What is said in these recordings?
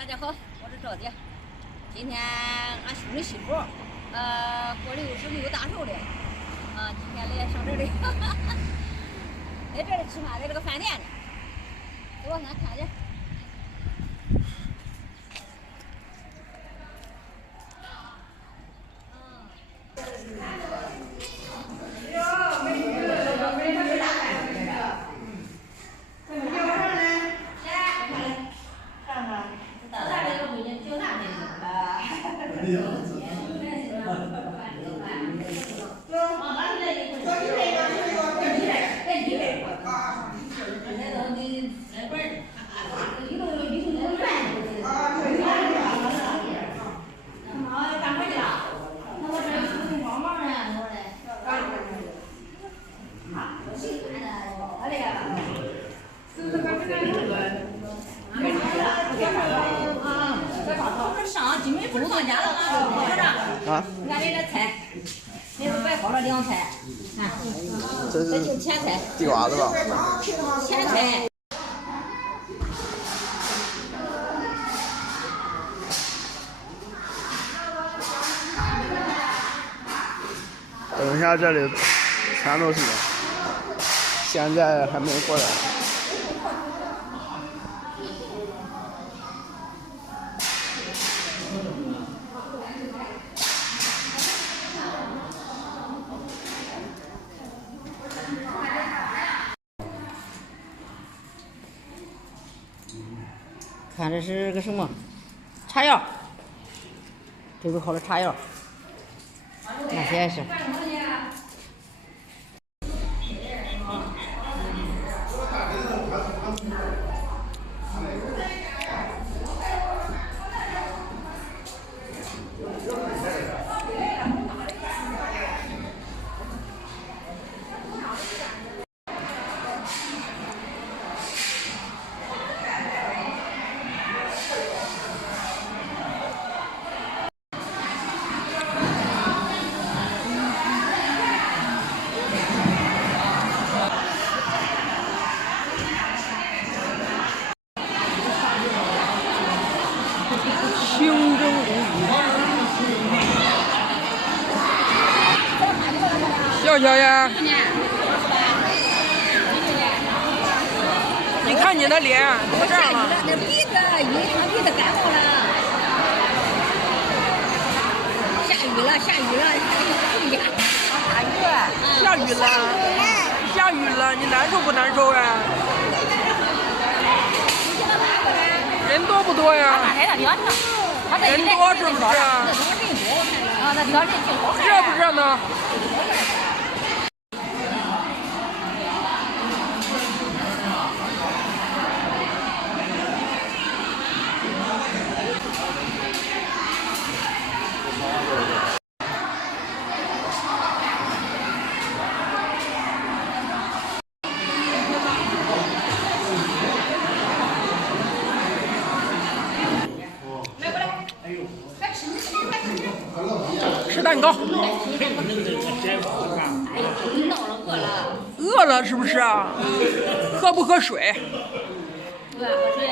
大家好，我是赵姐。今天俺兄弟媳妇，过66大寿的，今天来上这里，在这里吃饭，在这个饭店呢。走，咱看去。啊！你看这个菜，那是摆好了凉菜，看，这就是前菜，地瓜子吧？前菜。等一下，这里全都是人，现在还没过来。看这是个什么茶药，准备好了茶药，那些是。清蒸鲈鱼，小小呀，你看你的脸都这样了，那鼻子感冒了，下雨了，下雨了，你难受不难受啊？人多不多呀？人多是不是啊？热不热呢？吃蛋糕。饿了是不是啊？喝不喝水？喝水，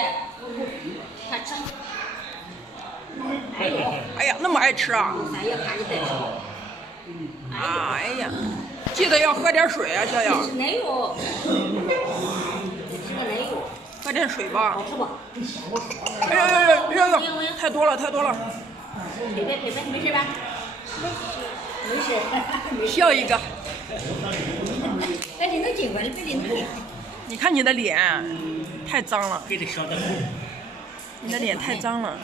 快吃。哎呀，那么爱吃啊！咱也怕你再吃。哎呀，记得要喝点水啊，小小。吃奶油，吃个奶油。喝点水吧。好吃不？哎呀，太多了。别，没事吧？没事。笑一个。哎，你能进过来，别进去。你看你的脸，太脏了。你的脸太脏了。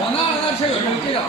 我拿了，那车有人这样。